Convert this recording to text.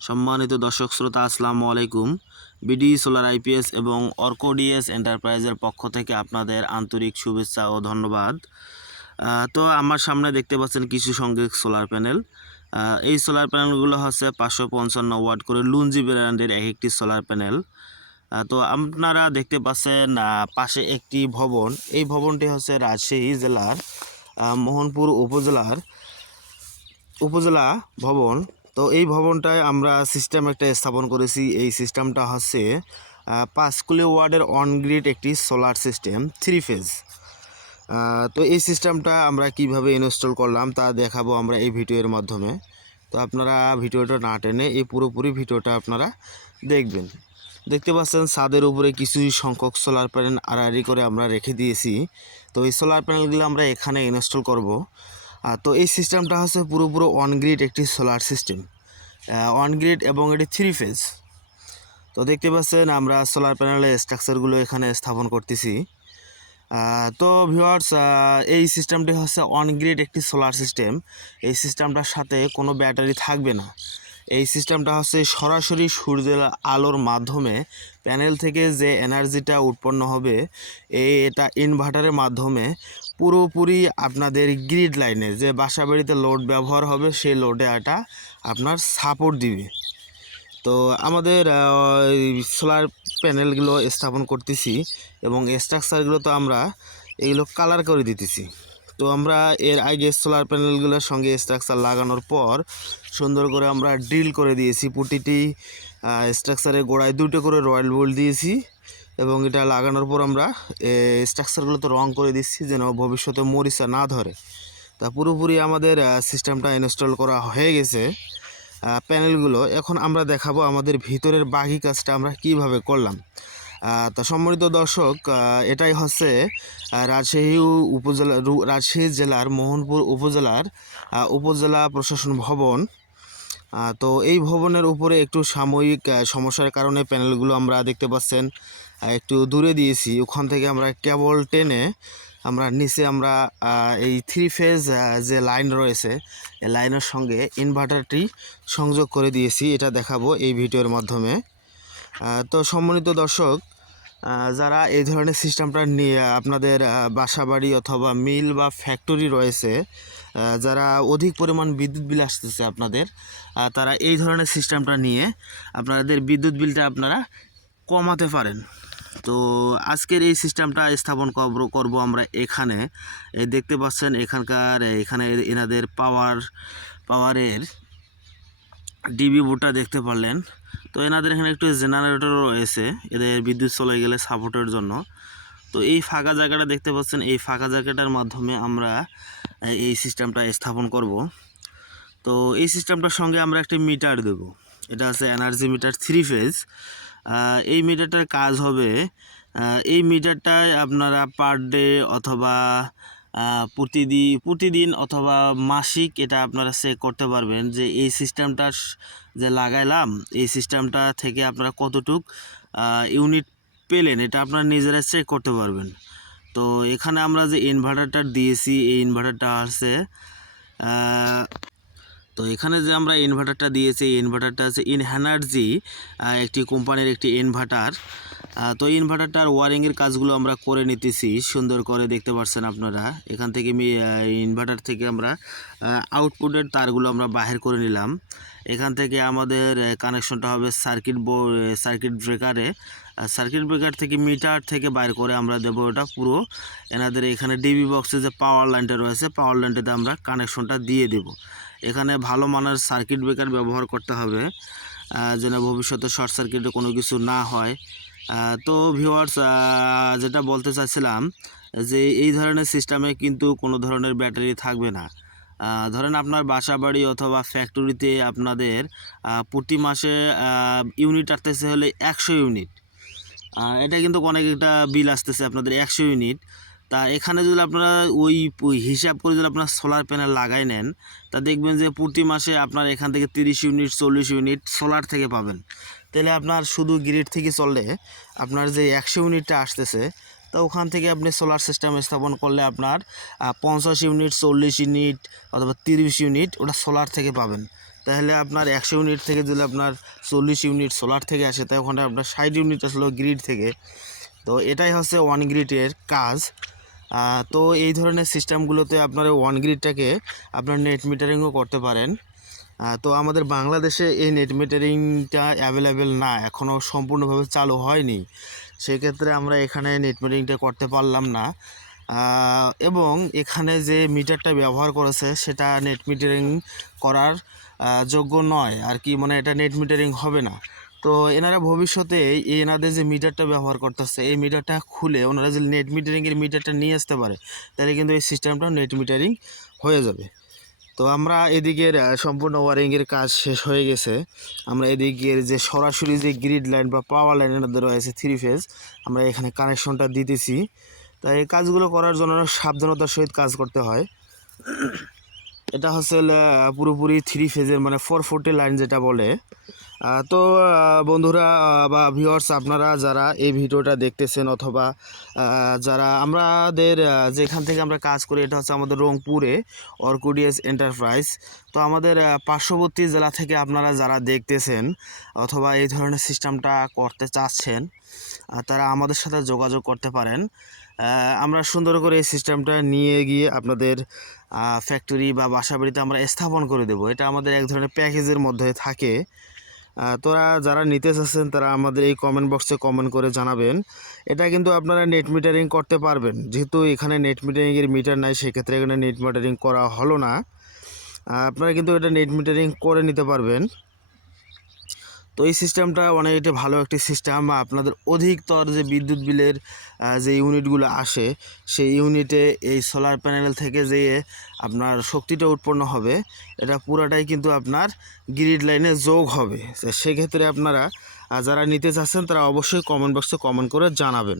সম্মানিত দর্শক শ্রোতা, আসসালামু আলাইকুম। বিডি সোলার আইপিএস এবং অর্কোডিএস এন্টারপ্রাইজের পক্ষ থেকে আপনাদের আন্তরিক শুভেচ্ছা ও ধন্যবাদ। তো আমার সামনে দেখতে পাচ্ছেন কিছু সংখ্যক সোলার প্যানেল। এই সোলার প্যানেলগুলো হচ্ছে 555 ওয়াট করে লুঞ্জি ব্র্যান্ডের এক একটি সোলার প্যানেল। তো আপনারা দেখতে পাচ্ছেন পাশে একটি ভবন। এই ভবনটি হচ্ছে রাজশাহী জেলার মোহনপুর উপজেলা ভবন। তো এই ভবনটায় আমরা সিস্টেম একটা স্থাপন করেছি। এই সিস্টেমটা হচ্ছে 5 কিলোওয়াটের অন গ্রিড একটি সোলার সিস্টেম 3 ফেজ। তো এই সিস্টেমটা আমরা কিভাবে ইনস্টল করলাম তা দেখাবো আমরা এই ভিডিওর মাধ্যমে। তো আপনারা ভিডিওটা না টেনে এই পুরোপুরি ভিডিওটা আপনারা দেখবেন। দেখতে পাচ্ছেন ছাদের উপরে কিছু সংখ্যক সোলার প্যানেল আড়াআড়ি করে আমরা রেখে দিয়েছি। তো এই সোলার প্যানেলগুলো আমরা এখানে ইনস্টল করব। তো এই সিস্টেমটা হচ্ছে পুরোপুরো অন গ্রিড একটি সোলার সিস্টেম, অন গ্রিড এবং এটি 3 ফেজ। তো দেখতে পাচ্ছেন আমরা সোলার প্যানেলের স্ট্রাকচারগুলো এখানে স্থাপন করতেছি। তো ভিউয়ার্স, এই সিস্টেমটি হচ্ছে অন গ্রিড একটি সোলার সিস্টেম। এই সিস্টেমটার সাথে কোনো ব্যাটারি থাকবে না। এই সিস্টেমটা হচ্ছে সরাসরি সূর্যের আলোর মাধ্যমে প্যানেল থেকে যে এনার্জিটা উৎপন্ন হবে এটা ইনভার্টারের মাধ্যমে পুরোপুরি আপনাদের গ্রিড লাইনে যে বাসাবাড়িতে লোড ব্যবহার হবে সেই লোডে এটা আপনার সাপোর্ট দিবে। তো আমাদের সোলার প্যানেলগুলো স্থাপন করতেছি এবং স্ট্রাকচারগুলো তো আমরা এগুলো কালার করে দিতেছি। তো আমরা এর আগে সোলার প্যানেলগুলোর সঙ্গে স্ট্রাকচার লাগানোর পর সুন্দর করে আমরা ড্রিল করে দিয়েছি। প্রতিটি স্ট্রাকচারের গোড়ায় 2টো করে রয়্যাল বোল্ট দিয়েছি এবং এটা লাগানোর পর আমরা স্ট্রাকচারগুলো তো রং করে দিচ্ছি যেন ভবিষ্যতে মরিচা না ধরে। তা পুরোপুরি আমাদের সিস্টেমটা ইনস্টল করা হয়ে গেছে প্যানেলগুলো। এখন আমরা দেখাবো আমাদের ভিতরের বাকি কাজটা আমরা কিভাবে করলাম। তো সম্মানিত দর্শক, এটাই হচ্ছে রাজশাহী জেলার মোহনপুর উপজেলা প্রশাসন ভবন। তো এই ভবনের উপরে একটু সাময়িক সমস্যার কারণে প্যানেলগুলো আমরা দেখতে পাচ্ছেন একটু দূরে দিয়েছি। ওখান থেকে আমরা কেবল টেনে আমরা নিচে আমরা এই 3 ফেজ যে লাইন রয়েছে এই লাইনের সঙ্গে ইনভার্টারটি সংযোগ করে দিয়েছি। এটা দেখাবো এই ভিডিওর মাধ্যমে। তো সম্মানিত দর্শক, যারা এই ধরনের সিস্টেমটা নিয়ে আপনাদের বাসাবাড়ি অথবা মিল বা ফ্যাক্টরি রয়েছে, যারা অধিক পরিমাণ বিদ্যুৎ বিল আসতেছে আপনাদের, তারা এই ধরনের সিস্টেমটা নিয়ে আপনাদের বিদ্যুৎ বিলটা আপনারা কমাতে পারেন। তো আজকের এই সিস্টেমটা স্থাপন করব আমরা এখানে। দেখতে পাচ্ছেন এখানে এনাদের পাওয়ারের ডিবি বোর্ডটা দেখতে পারলেন। তো এনাদের এখানে একটু জেনারেটর রয়েছে এদের বিদ্যুৎ চলে গেলে সাপোর্টের জন্য। তো এই ফাঁকা জায়গাটা দেখতে পাচ্ছেন, এই ফাঁকা জায়গাটার মাধ্যমে আমরা এই সিস্টেমটা স্থাপন করব। তো এই সিস্টেমটার সঙ্গে আমরা একটা মিটার দেব। এটা আছে এনার্জি মিটার 3 ফেজ। এই মিটারটার কাজ হবে, এই মিটারটায় আপনারা পার ডে অথবা প্রতিদিন অথবা মাসিক এটা আপনারা চেক করতে পারবেন যে এই সিস্টেমটা যে লাগাইলাম এই সিস্টেমটা থেকে আপনারা কতটুক ইউনিট পেলেন এটা আপনারা নিজেরা চেক করতে পারবেন। তো এখানে আমরা যে ইনভার্টারটা দিয়েছি এই ইনভার্টারটা আছে তো এখানে যে আমরা ইনভার্টারটা দিয়েছি এই ইনভার্টারটা আছে ইনএনার্জি একটি কোম্পানির একটি ইনভার্টার। তো ইনভার্টারটার ওয়ারিংয়ের কাজগুলো আমরা করে নিতেছি সুন্দর করে, দেখতে পাচ্ছেন আপনারা। এখান থেকে ইনভার্টার থেকে আমরা আউটপুটের তারগুলো আমরা বাহির করে নিলাম। এখান থেকে আমাদের কানেকশনটা হবে সার্কিট ব্রেকার থেকে মিটার থেকে বাইর করে আমরা দেবো এটা পুরো এনাদের এখানে ডিবি বক্সে যে পাওয়ার লাইনটা রয়েছে পাওয়ার লাইনটাতে আমরা কানেকশনটা দিয়ে দেব। এখানে ভালো মানের সার্কিট ব্রেকার ব্যবহার করতে হবে যেন ভবিষ্যতে শর্ট সার্কিটে কোনো কিছু না হয়। তো ভিউয়ার্স, যেটা বলতে চাচ্ছিলাম যে এই ধরনের সিস্টেমে কিন্তু কোনো ধরনের ব্যাটারি থাকবে না। ধরেন আপনার বাসাবাড়ি অথবা ফ্যাক্টরিতে আপনাদের প্রতি মাসে ইউনিট আসতেছে হলে 100 ইউনিট। এটা কিন্তু অনেক একটা বিল আসতেছে আপনাদের 100 ইউনিট। তা এখানে যদি আপনারা ওই হিসাব করে যদি আপনার সোলার প্যানেল লাগাই নেন তা দেখবেন যে প্রতি মাসে আপনার এখান থেকে 30 ইউনিট 40 ইউনিট সোলার থেকে পাবেন। তাহলে আপনার শুধু গ্রিড থেকে চললে আপনার যে 100 ইউনিটটা আসতেছে তো ওখান থেকে আপনি সোলার সিস্টেম স্থাপন করলে আপনার 50 ইউনিট 40 ইউনিট অথবা 30 ইউনিট ওটা সোলার থেকে পাবেন। তো তাহলে আপনার 100 ইউনিট থেকে যদি আপনার 40 ইউনিট সোলার থেকে আসে, তাই ওখানে আপনার 60 ইউনিট আসলো গ্রিড থেকে। তো এটাই হচ্ছে ওয়ান গ্রিডের কাজ। তো এই ধরনের সিস্টেমগুলোতে আপনার ওয়ান গ্রিডটাকে আপনার নেট মিটারিংও করতে পারেন। তো আমাদের বাংলাদেশে এই নেট মিটারিংটা অ্যাভেলেবেল না, এখনও সম্পূর্ণভাবে চালু হয়নি। সেক্ষেত্রে আমরা এখানে নেট মিটারিংটা করতে পারলাম না, এবং এখানে যে মিটারটা ব্যবহার করেছে সেটা নেট মিটারিং করার যোগ্য নয় আর কি, মানে এটা নেট মিটারিং হবে না। তো এনারা ভবিষ্যতে এনাদের যে মিটারটা ব্যবহার করতেছে এই মিটারটা খুলে ওনারা যদি নেট মিটারিংয়ের মিটারটা নিয়ে আসতে পারে, তাহলে কিন্তু এই সিস্টেমটা নেট মিটারিং হয়ে যাবে। তো আমরা এদিকের সম্পূর্ণ ওয়ারিংয়ের কাজ শেষ হয়ে গেছে। আমরা এদিকের যে সরাসরি যে গ্রিড লাইন বা পাওয়ার লাইন এনাদের রয়েছে 3 ফেজ, আমরা এখানে কানেকশনটা দিতেছি। তাই এই কাজগুলো করার জন্য সাবধানতার সহিত কাজ করতে হয়। এটা হচ্ছে পুরোপুরি 3 ফেজের মানে 440 লাইন যেটা বলে। তো বন্ধুরা বা ভিউয়ার্স, আপনারা যারা এই ভিডিওটা দেখতেছেন অথবা যারা আমাদের যেখান থেকে আমরা কাজ করি, এটা হচ্ছে আমাদের রংপুরে অর্কুডিয়াস এন্টারপ্রাইজ। তো আমাদের পার্শ্ববর্তী জেলা থেকে আপনারা যারা দেখতেছেন অথবা এই ধরনের সিস্টেমটা করতে চাচ্ছেন, তারা আমাদের সাথে যোগাযোগ করতে পারেন। আমরা সুন্দর করে এই সিস্টেমটা নিয়ে গিয়ে আপনাদের ফ্যাক্টরি বা বাসাবাড়িতে আমরা স্থাপন করে দেব। এটা আমাদের এক ধরনের প্যাকেজের মধ্যে থাকে। তোরা যারা নিতে চাচ্ছেন তারা আমাদের এই কমেন্ট বক্সে কমেন্ট করে জানাবেন। এটা কিন্তু আপনারা নেট মিটারিং করতে পারবেন, যেহেতু এখানে নেট মিটারিংয়ের মিটার নাই, সেক্ষেত্রে এখানে নেট মিটারিং করা হলো না। আপনারা কিন্তু এটা নেট মিটারিং করে নিতে পারবেন। তো এই সিস্টেমটা অনেক ভালো একটি সিস্টেম। আপনাদের অধিকতর যে বিদ্যুৎ বিলের যে ইউনিটগুলো আসে, সেই ইউনিটে এই সোলার প্যানেল থেকে যে আপনার শক্তিটা উৎপন্ন হবে, এটা পুরাটাই কিন্তু আপনার গ্রিড লাইনে যোগ হবে। সেক্ষেত্রে আপনারা যারা নিতে চাচ্ছেন তারা অবশ্যই কমেন্ট বক্সে কমেন্ট করে জানাবেন।